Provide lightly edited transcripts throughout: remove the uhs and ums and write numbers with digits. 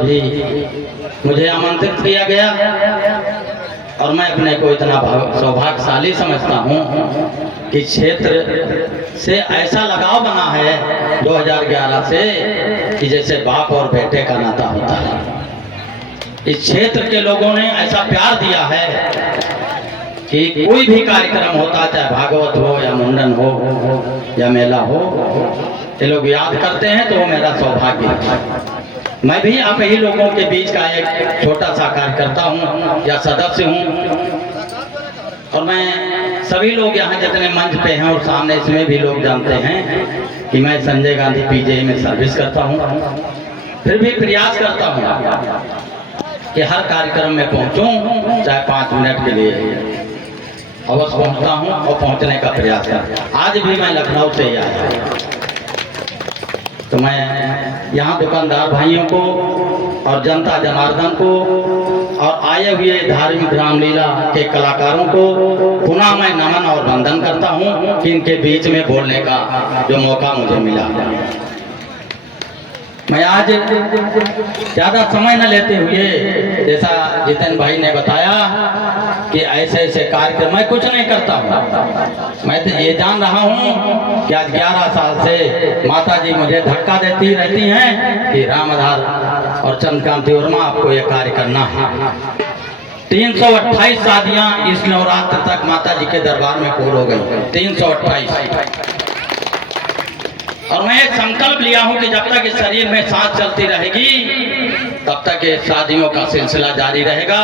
भी मुझे आमंत्रित किया गया और मैं अपने को इतना सौभाग्यशाली समझता हूँ कि क्षेत्र से ऐसा लगाव बना है 2011 से कि जैसे बाप और बेटे का नाता होता है। इस क्षेत्र के लोगों ने ऐसा प्यार दिया है कि कोई भी कार्यक्रम होता, चाहे भागवत हो या मुंडन हो या मेला हो, ये लोग याद करते हैं तो वो मेरा सौभाग्य है। मैं भी आप ही लोगों के बीच का एक छोटा सा कार्यकर्ता हूँ या सदस्य हूँ, और मैं सभी लोग यहाँ जितने मंच पे हैं और सामने इसमें भी लोग जानते हैं कि मैं संजय गांधी पीजीआई में सर्विस करता हूँ। फिर भी प्रयास करता हूँ कि हर कार्यक्रम में पहुँचूँ, चाहे 5 मिनट के लिए अवश्य पहुँचता हूँ और पहुँचने का प्रयास करता हूँ। आज भी मैं लखनऊ से ही आया हूँ, तो मैं यहाँ दुकानदार भाइयों को और जनता जनार्दन को और आए हुए धार्मिक रामलीला के कलाकारों को पुनः मैं नमन और वंदन करता हूँ कि इनके बीच में बोलने का जो मौका मुझे मिला। मैं आज ज़्यादा समय न लेते हुए, जैसा जितेंद्र भाई ने बताया कि ऐसे ऐसे कार्यक्रम, मैं कुछ नहीं करता हूँ। मैं तो ये जान रहा हूँ कि आज 11 साल से माता जी मुझे धक्का देती रहती हैं कि राम आधार और चंद्रकांति वर्मा आपको ये कार्य करना है। 328 शादियाँ इस नवरात्र तक माता जी के दरबार में पूर्ण हो गई, 328। और मैं एक संकल्प लिया हूं कि जब तक इस शरीर में सांस चलती रहेगी तब तक ये शादियों का सिलसिला जारी रहेगा।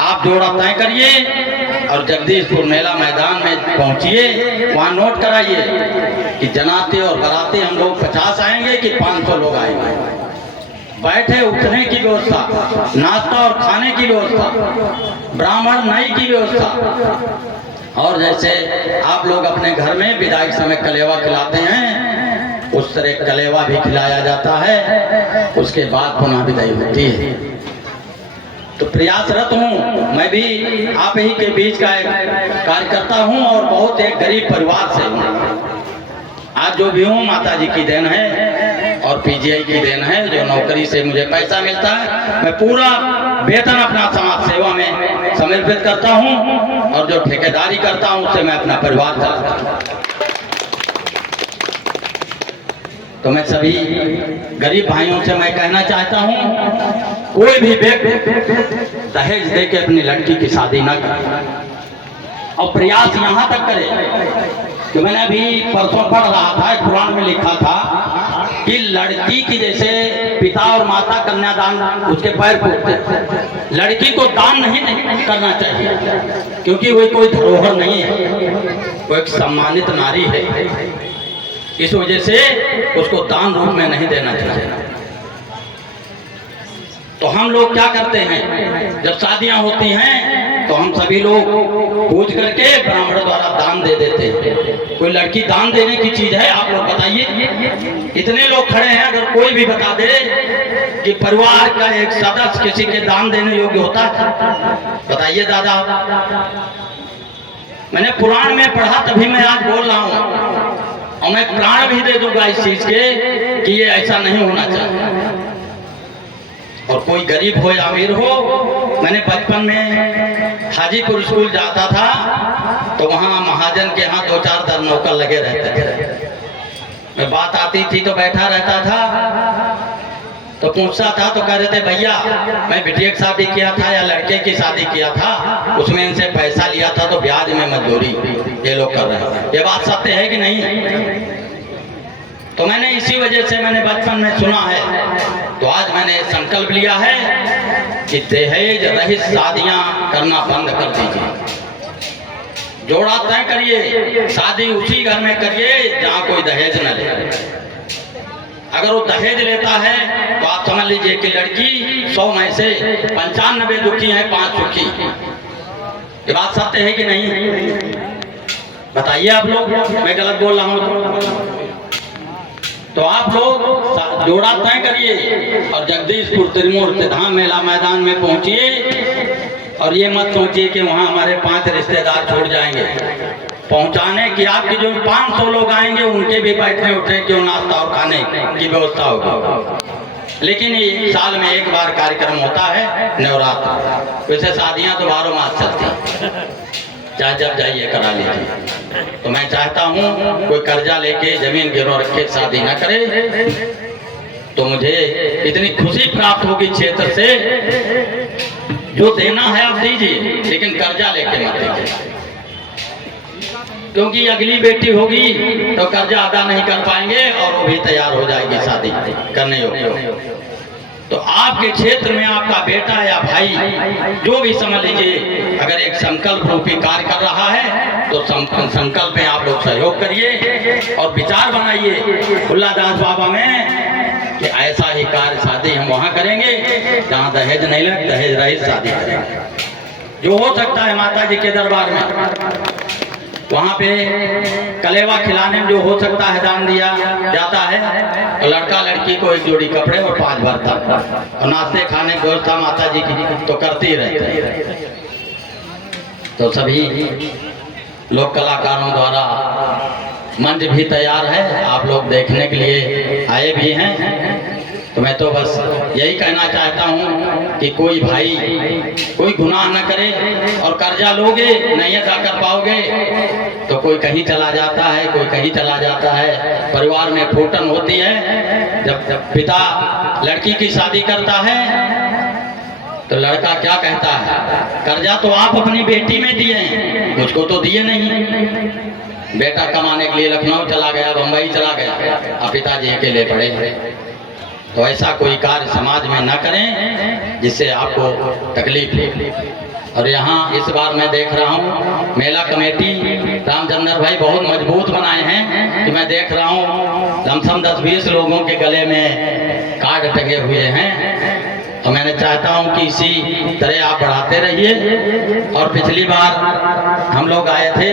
आप जोड़ा तय करिए और जगदीशपुर मेला मैदान में पहुंचिए, वहां नोट कराइए कि जनाते और बराते हम लोग 50 आएंगे कि 500 लोग आएंगे। बैठे उठने की व्यवस्था, नाश्ता और खाने की व्यवस्था, ब्राह्मण नई की व्यवस्था, और जैसे आप लोग अपने घर में विदाई समय कलेवा खिलाते हैं उस तरह कलेवा भी खिलाया जाता है, उसके बाद पुनः विदाई होती है। तो प्रयासरत हूँ, मैं भी आप ही के बीच का एक कार्यकर्ता हूँ और बहुत एक गरीब परिवार से हूँ। आज जो भी हूँ माता जी की देन है और पीजीआई की देन है। जो नौकरी से मुझे पैसा मिलता है मैं पूरा वेतन अपना समाज सेवा में समर्पित करता हूँ, और जो ठेकेदारी करता हूँ उससे मैं अपना परिवार चलाता हूँ। तो मैं सभी गरीब भाइयों से मैं कहना चाहता हूँ, कोई भी व्यक्ति दहेज दे के अपनी लड़की की शादी न करे, और प्रयास यहाँ तक करे कि मैंने अभी परसों पढ़ रहा था, एक पुराण में लिखा था कि लड़की की जैसे पिता और माता कन्यादान उसके पैर पूजते, लड़की को दान नहीं करना चाहिए, क्योंकि वो कोई धरोहर नहीं है, वो एक सम्मानित नारी है। इस वजह से उसको दान रूप में नहीं देना चाहिए। तो हम लोग क्या करते हैं, जब शादियां होती हैं तो हम सभी लोग पूछ करके ब्राह्मण द्वारा दान दे देते हैं। कोई लड़की दान देने की चीज है? आप लोग बताइए। इतने लोग खड़े हैं, अगर कोई भी बता दे कि परिवार का एक सदस्य किसी के दान देने योग्य होता है, बताइए दादा। मैंने पुराण में पढ़ा तभी मैं आज बोल रहा हूँ, और मैं प्राण भी दे दूंगा इस चीज के कि ये ऐसा नहीं होना चाहिए। और कोई गरीब हो या अमीर हो, मैंने बचपन में हाजीपुर स्कूल जाता था तो वहाँ महाजन के यहाँ 2-4 दर नौकर लगे रहते थे। मैं बात आती थी तो बैठा रहता था, तो पूछता था तो कह रहे थे भैया मैं बिटिया की शादी किया था या लड़के की शादी किया था, उसमें इनसे पैसा लिया था तो ब्याज में मजदूरी ये लोग कर रहे हैं। ये बात सत्य है कि नहीं? तो मैंने इसी वजह से मैंने बचपन में सुना है, तो आज मैंने संकल्प लिया है कि दहेज रहित शादियां करना बंद कर दीजिए। जोड़ा तय करिए, शादी उसी घर में करिए जहां कोई दहेज न ले। अगर वो दहेज लेता है तो आप समझ लीजिए कि लड़की 100 में से 95 दुखी है, 5 सुखी। ये बात सत्य है कि नहीं? बताइए आप लोग, मैं गलत बोल रहा हूँ तो आप लोग जोड़ा तय करिए और जगदीशपुर त्रिमूर्ति धाम मेला मैदान में पहुंचिए। और ये मत सोचिए कि वहाँ हमारे 5 रिश्तेदार छूट जाएंगे। पहुंचाने की आपकी जो 500 लोग आएंगे उनके भी बैठने उठने की नाश्ता और खाने की व्यवस्था होगी। लेकिन ये साल में एक बार कार्यक्रम होता है नवरात्र। वैसे शादियां तो 12 मास चलती हैं, चाहे जब जाइए करा लीजिए। तो मैं चाहता हूँ कोई कर्जा लेके जमीन गिरव रखे शादी न करे, तो मुझे इतनी खुशी प्राप्त होगी क्षेत्र से, जो देना है आप दीजिए, लेकिन कर्जा लेके मत दीजिए, क्योंकि अगली बेटी होगी तो कर्जा अदा नहीं कर पाएंगे और वो भी तैयार हो जाएगी शादी करने योग्य। तो आपके क्षेत्र में आपका बेटा या भाई जो भी समझ लीजिए, अगर एक संकल्प रूपी कार्य कर रहा है तो संकल्प में आप लोग सहयोग करिए और विचार बनाइए भुल्लादास बाबा में कि ऐसा ही कार्य शादी हम वहाँ करेंगे जहाँ दहेज नहीं लग, दहेज रहित शादी करेंगे। जो हो सकता है माता जी के दरबार में, वहाँ पे कलेवा खिलाने में जो हो सकता है दान दिया जाता है। तो लड़का लड़की को एक जोड़ी कपड़े और 5 बर्तन और नाश्ते खाने की व्यवस्था माता जी की तो करती ही रहती है। तो सभी लोक कलाकारों द्वारा मंच भी तैयार है, आप लोग देखने के लिए आए भी हैं। तो मैं तो बस यही कहना चाहता हूँ कि कोई भाई कोई गुनाह न करे, और कर्जा लोगे नहीं अदा कर पाओगे तो कोई कहीं चला जाता है, कोई कहीं चला जाता है। परिवार में फूटन होती है। जब पिता लड़की की शादी करता है तो लड़का क्या कहता है, कर्जा तो आप अपनी बेटी में दिए हैं, मुझको तो दिए नहीं। बेटा कमाने के लिए लखनऊ चला गया, बम्बई चला गया, और पिताजी अकेले पड़े। तो ऐसा कोई कार्य समाज में न करें जिससे आपको तकलीफ ले। और यहाँ इस बार मैं देख रहा हूँ मेला कमेटी रामचंद्र भाई बहुत मजबूत बनाए हैं कि मैं देख रहा हूँ लमसम 10-20 लोगों के गले में कार्ड टंगे हुए हैं। तो मैंने चाहता हूँ कि इसी तरह आप बढ़ाते रहिए। और पिछली बार हम लोग आए थे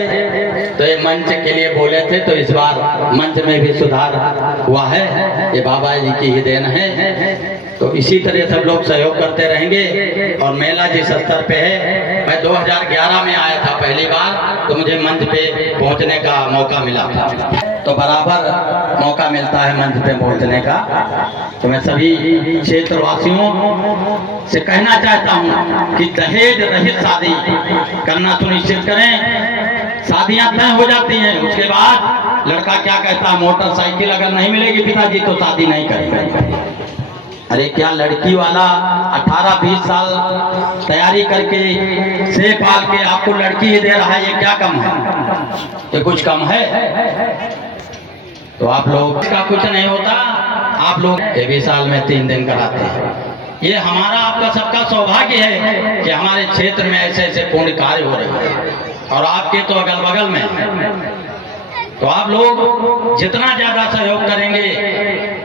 तो ये मंच के लिए बोले थे, तो इस बार मंच में भी सुधार हुआ है, ये बाबा जी की ही देन है। तो इसी तरह सब लोग सहयोग करते रहेंगे। और मेला जिस स्तर पे है, मैं 2011 में आया था पहली बार, तो मुझे मंच पे पहुंचने का मौका मिला था। तो बराबर मौका मिलता है मंच पे पहुंचने का। तो मैं सभी क्षेत्रवासियों से कहना चाहता हूं कि दहेज रहित शादी करना सुनिश्चित करें। शादियां तय हो जाती हैं, उसके बाद लड़का क्या कहता है, मोटरसाइकिल अगर नहीं मिलेगी पिताजी तो शादी नहीं करेंगे। अरे क्या लड़की वाला 18-20 साल तैयारी करके से पाल के आपको लड़की ही दे रहा है, ये क्या कम है? ये कुछ कम है? तो आप लोग इसका कुछ नहीं होता, आप लोग ये भी साल में 3 दिन कराते हैं। ये हमारा आपका सबका सौभाग्य है कि हमारे क्षेत्र में ऐसे ऐसे पुण्य कार्य हो रहे हैं, और आपके तो अगल बगल में। तो आप लोग जितना ज्यादा सहयोग करेंगे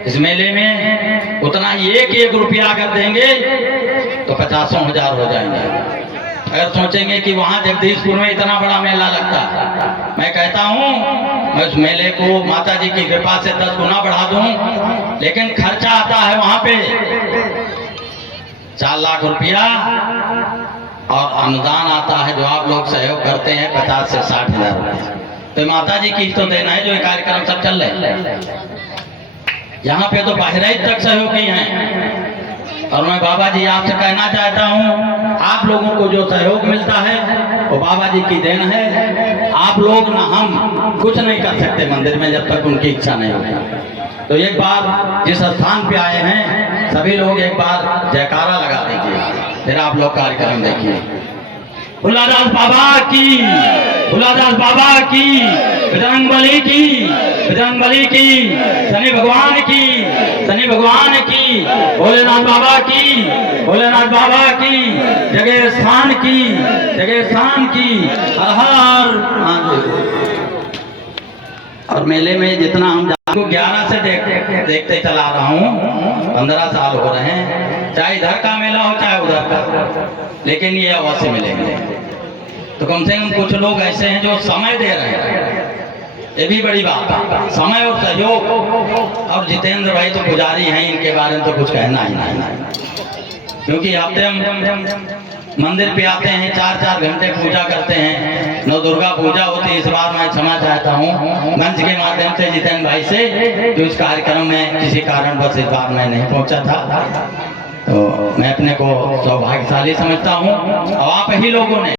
इस मेले में, उतना ही एक रुपया अगर देंगे तो 50,000 हो जाएंगे। अगर सोचेंगे कि वहाँ जगदीशपुर में इतना बड़ा मेला लगता है, मैं कहता हूँ मैं उस मेले को माता जी की कृपा से 10 गुना बढ़ा दूँ, लेकिन खर्चा आता है वहाँ पे 4 लाख रुपया, और अनुदान आता है जो आप लोग सहयोग करते हैं 50 से 60,000 रुपया। तो माता जी की तो देना है जो ये कार्यक्रम सब चल रहे हैं। यहाँ पे तो बहराइच तक सहयोगी हैं। और मैं बाबा जी आपसे कहना चाहता हूँ, आप लोगों को जो सहयोग मिलता है वो बाबा जी की देन है। आप लोग ना हम कुछ नहीं कर सकते मंदिर में जब तक उनकी इच्छा नहीं होगी। तो एक बार जिस स्थान पे आए हैं सभी लोग एक बार जयकारा लगा दीजिए, फिर आप लोग कार्यक्रम देखिए। भुल्लादास बाबा की, भुल्लादास बाबा की, बजरंगबली की, बजरंगबली की, शनि भगवान की, शनि भगवान की, भोलेनाथ बाबा की, भोलेनाथ बाबा की, जगह स्थान की, जगह स्थान की, हर हर। और मेले में जितना हम 11 से देखते चला रहा हूँ, 15 साल हो रहे हैं, चाहे इधर का मेला हो चाहे उधर का, लेकिन ये अवश्य मिलेंगे। तो कम से कम कुछ लोग ऐसे हैं जो समय दे रहे हैं, ये भी बड़ी बात है, समय और सहयोग। और जितेंद्र भाई तो पुजारी हैं, इनके बारे में तो कुछ कहना ही नहीं, क्योंकि हफ्ते मंदिर पे आते हैं, 4-4 घंटे पूजा करते हैं। नव दुर्गा पूजा होती है। इस बार मैं क्षमा चाहता हूँ मंच के माध्यम से जितेंद्र भाई से, जो इस कार्यक्रम में किसी कारण बस इस बार मैं नहीं पहुंचा था। तो मैं अपने को सौभाग्यशाली समझता हूँ। और आप ही लोगों ने